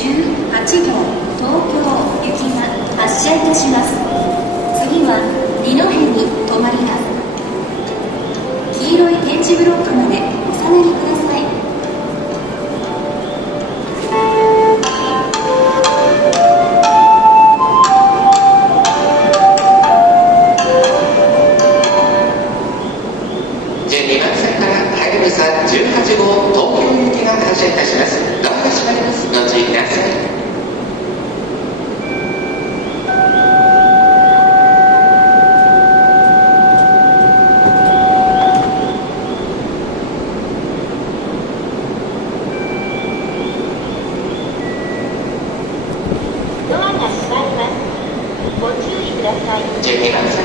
18号東京行きが発車いたします。次は二戸に停まります。黄色い点字ブロックまでお下がりください。12番線からはやぶさ18号東京行きが発車いたします。ドアが閉まります。ご注意ください。ドアが閉まります。ご注意ください。12番線